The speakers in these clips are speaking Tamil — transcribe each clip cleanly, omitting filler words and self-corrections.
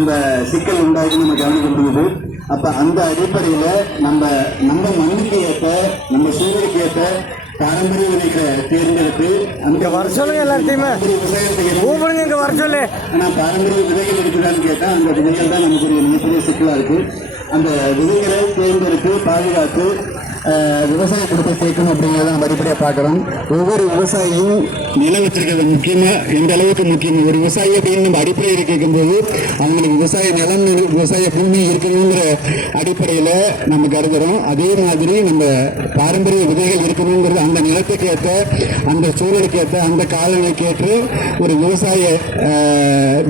நம்ம சிக்கல் உண்டாக்கி நம்ம கவனிக்க முடியுது. அப்போ அந்த அடிப்படையில் நம்ம மண்ணுக்கு ஏற்ற நம்ம சூழலுக்கு ஏற்ற பாரம்பரிய விதைகளை தேர்ந்தெடுத்து அந்த வர சொல்லுங்க எல்லாத்தையுமே கூப்பிடுங்க இங்கே வர சொல்லு. ஆனால் பாரம்பரிய விதைகள் இருக்குதான்னு கேட்டால் அந்த விதைகள் தான் நமக்கு ஒரு மிகப்பெரிய சிக்கலாக இருக்குது. அந்த விதைகளை தேர்ந்தெடுத்து பாதுகாத்து விவசாய குடும்பத்தை சேர்க்கணும் அப்படிங்கிறத நம்ம அடிப்படையாக பார்க்குறோம். ஒவ்வொரு விவசாயியும் நிலம் வச்சிருக்கிறது முக்கியமாக எந்த அளவுக்கு முக்கியம். ஒரு விவசாயி அப்படின்னு நம்ம அடிப்படையில் கேட்கும்போது அவங்களுக்கு விவசாய நிலம் விவசாய பூமி இருக்கணுங்கிற அடிப்படையில் நம்ம கருதுகிறோம். அதே மாதிரி நம்ம பாரம்பரிய விதைகள் இருக்கணுங்கிறது அந்த நிலத்துக்கு ஏற்ற அந்த சூழலுக்கு ஏற்ற அந்த காலநிலைக்கு ஏற்று ஒரு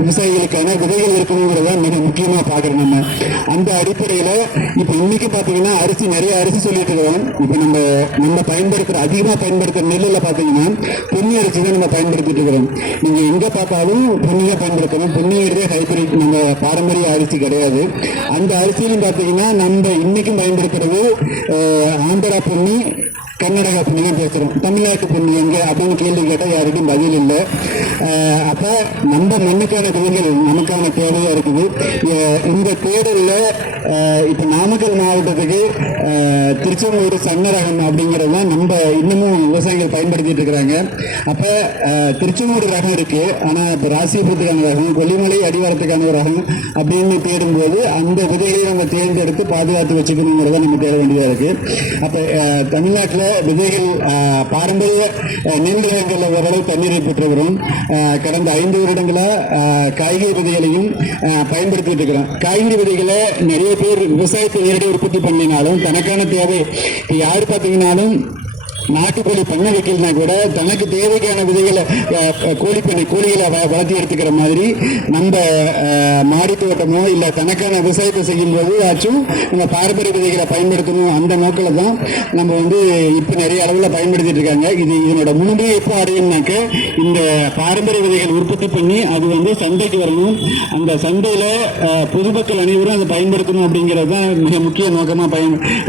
விவசாயிகளுக்கான விதைகள் இருக்கணுங்கிறத மிக முக்கியமாக பார்க்குறோம். நம்ம அந்த அடிப்படையில் இப்போ இன்னைக்கு பார்த்தீங்கன்னா நிறைய அரிசி சொல்லிட்டு இருக்கிறோம். இப்போ நம்ம பயன்படுத்துகிற அதிகமாக பயன்படுத்துகிற நெல்லில் பார்த்தீங்கன்னா பொன்னி அரிசி தான் நம்ம பயன்படுத்திட்டு இருக்கிறோம். நீங்கள் எங்கே பார்த்தாலும் பொன்னியாக பயன்படுத்தணும். பொன்னிங்கிறதே ஹைபிரிட், நம்ம பாரம்பரிய அரிசி கிடையாது. அந்த அரிசியிலும் பார்த்தீங்கன்னா நம்ம இன்னைக்கும் பயன்படுத்துறது ஆந்திரா பொன்னி, கர்நாடகா பொண்ணு தான் பேசுகிறோம். தமிழ்நாட்டு பொண்ணு எங்கே அப்படின்னு கேள்வி கேட்டால் யாருக்கும் பதில் இல்லை. அப்போ நம்ம மண்ணுக்கான விதைகள் நமக்கான தேவையாக இருக்குது. இந்த தேடலில் இப்போ நாமக்கல் மாவட்டத்துக்கு திருச்செங்கோடு சன்னரகம் அப்படிங்கிறது தான் நம்ம இன்னமும் விவசாயிகள் பயன்படுத்திட்டு இருக்கிறாங்க. அப்போ திருச்செங்கோடு ரகம் இருக்குது, ஆனால் இப்போ ராசிபுரத்துக்கான ரகம், கொல்லிமலை அடிவாரத்துக்கான ஒரு ரகம் அப்படின்னு தேடும்போது அந்த விதைகளை நம்ம தேர்ந்தெடுத்து பாதுகாத்து வச்சுக்கணுங்கிறத நம்ம தேட வேண்டியதாக இருக்குது. அப்போ தமிழ்நாட்டில் விதைகள் பாரம்பரிய நெல் ரகங்களில் ஓரளவு தண்ணீரை பெற்று வரும். கடந்த 5 வருடங்களாக காய்கறி விதைகளையும் பயன்படுத்திட்டு இருக்கிறோம். காய்கறி விதைகளை நிறைய பேர் விவசாயத்தை நேரடி உற்பத்தி பண்ணினாலும் தனக்கான தேவை யார் பார்த்தீங்கன்னாலும் நாட்டுக்கோழி பண்ணை வைக்கலனா கூட தனக்கு தேவைக்கான விதைகளை கோழிகளை வளர்த்தி எடுத்துக்கிற மாதிரி நம்ம மாடி தோட்டமோ இல்லை தனக்கான விவசாயத்தை செய்யும் போது ஆச்சும் நம்ம பாரம்பரிய விதைகளை பயன்படுத்தணும். அந்த நோக்கில் தான் நம்ம இப்போ நிறைய அளவில் பயன்படுத்திட்டு இருக்காங்க. இதனோட முழுமையை எப்போ அடையும்னாக்க இந்த பாரம்பரிய விதைகள் உற்பத்தி பண்ணி அது சந்தைக்கு வரணும். அந்த சந்தையில் பொதுமக்கள் அனைவரும் அதை பயன்படுத்தணும் அப்படிங்கிறது தான் மிக முக்கிய நோக்கமாக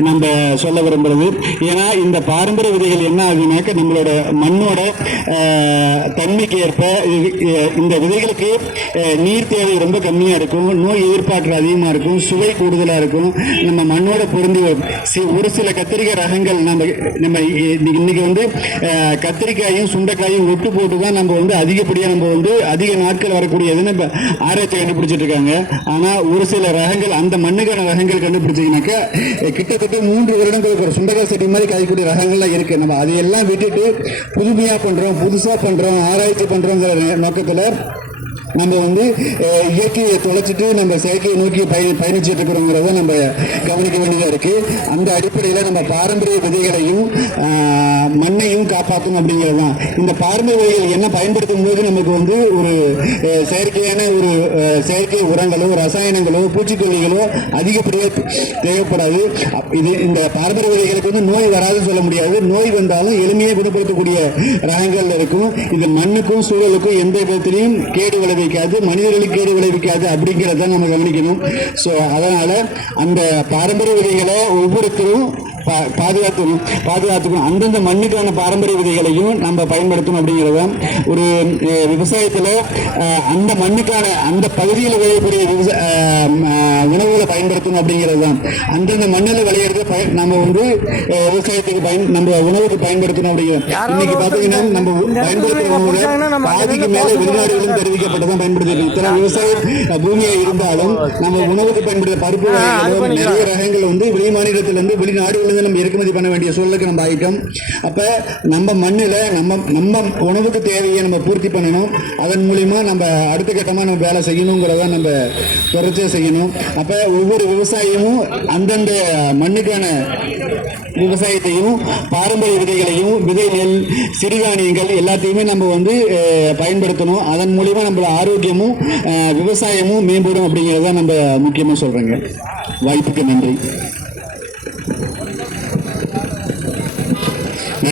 நம்ம சொல்ல விரும்புறது. ஏன்னா இந்த பாரம்பரிய விதைகள் என்ன ஆகுனாக்க நம்மளோட மண்ணோட தன்மைக்கு ஏற்ப இந்த விதைகளுக்கு நீர் தேவை ரொம்ப கம்மியாக இருக்கும், நோய் எதிர்ப்பாற்றல் அதிகமாக இருக்கும், சுவை கூடுதலாக இருக்கும், நம்ம மண்ணோட பொருந்தி ஒரு சில கத்திரிக்காய் ரகங்கள் நம்ம இன்னைக்கு கத்திரிக்காயும் சுண்டைக்காயும் ஒட்டு போட்டு தான் நம்ம அதிகப்படியாக நம்ம அதிக நாட்கள் வரக்கூடியதுன்னு இப்போ ஆராய்ச்சி கண்டுபிடிச்சிட்டு இருக்காங்க. ஆனால் ஒரு சில ரகங்கள் அந்த மண்ணுக்கான ரகங்கள் கண்டுபிடிச்சிங்கனாக்கா கிட்டத்தட்ட 3 வருடங்களுக்கு ஒரு சுண்டைக்காய் செடி மாதிரி காய்க்கூடிய ரகங்கள்லாம் இருக்கு. நம்ம அதையெல்லாம் விட்டுட்டு புதுமையாக பண்ணுறோம், புதுசாக பண்ணுறோம், ஆராய்ச்சி பண்ணுறோங்கிற நோக்கத்தில் நம்ம இயற்கையை தொலைச்சிட்டு நம்ம செயற்கையை நோக்கி பயணிச்சுட்டு இருக்கிறோங்கிறத நம்ம கவனிக்க வேண்டியதாக இருக்குது. அந்த அடிப்படையில் நம்ம பாரம்பரிய விதைகளையும் மண்ணையும் காப்பாற்றணும் அப்படிங்கிறது தான். இந்த பாரம்பரிய விதைகள் என்ன பயன்படுத்தும் போது நமக்கு ஒரு செயற்கையான செயற்கை உரங்களோ ரசாயனங்களோ பூச்சிக்கொல்லிகளோ அதிகப்படியாக தேவைப்படாது. இந்த பாரம்பரிய விதைகளுக்கு நோய் வராதுன்னு சொல்ல முடியாது. நோய் வந்தாலும் எளிமையாக குணப்படுத்தக்கூடிய ரகங்கள் இருக்கும். இது மண்ணுக்கும் சூழலுக்கும் எந்த விதத்திலையும் கேடு விளைவிக்காது, மனிதர்களுக்கு கேடு விளைவிக்காது அப்படிங்கிறத நம்ம கவனிக்கணும். ஸோ அதனால அந்த பாரம்பரிய விதைகளை ஒவ்வொருத்தரும் பாதுகாத்துக்கணும். அந்தந்த மண்ணுக்கான பாரம்பரிய விதைகளையும் நம்ம பயன்படுத்தணும் அப்படிங்கிறத ஒரு விவசாயத்தில் அந்த மண்ணுக்கான அந்த பகுதியில் விளையக்கூடிய உணவுகளை பயன்படுத்தணும் அப்படிங்கிறது தான். அந்தந்த மண்ணில் விளையிறத நம்ம விவசாயத்துக்கு நம்ம உணவுக்கு பயன்படுத்தணும் அப்படிங்கிறது. இன்னைக்கு பார்த்தீங்கன்னா நம்ம பயன்படுத்துகிற பாதிக்கு மேலே வெளிநாடுகளும் தெரிவிக்கப்பட்டதான் பயன்படுத்தி இத்தனை விவசாய பூமியாக இருந்தாலும் நம்ம உணவுக்கு பயன்படுத்த பருப்பு நிறைய ரகங்கள் வெளி மாநிலத்திலிருந்து வெளிநாடுகள் நம்ம இறக்குமதி பண்ண வேண்டிய சூழலுக்கு நம்ம ஆயிட்டோம். அப்போ நம்ம மண்ணில் நம்ம உணவுக்கு தேவையை நம்ம பூர்த்தி பண்ணணும். அதன் மூலிமா நம்ம அடுத்த கட்டமாக நம்ம வேலை செய்யணுங்கிறத நம்ம தொடர்ச்சியாக செய்யணும். அப்போ ஒவ்வொரு விவசாயமும் அந்தந்த மண்ணுக்கான விவசாயத்தையும் பாரம்பரிய விதைகளையும் விதை நெல் சிறுதானியங்கள் எல்லாத்தையுமே நம்ம பயன்படுத்தணும். அதன் மூலிமா நம்மளோட ஆரோக்கியமும் விவசாயமும் மேம்படும் அப்படிங்கிறத நம்ம முக்கியமாக சொல்கிறேங்க. வாய்ப்புக்கு நன்றி.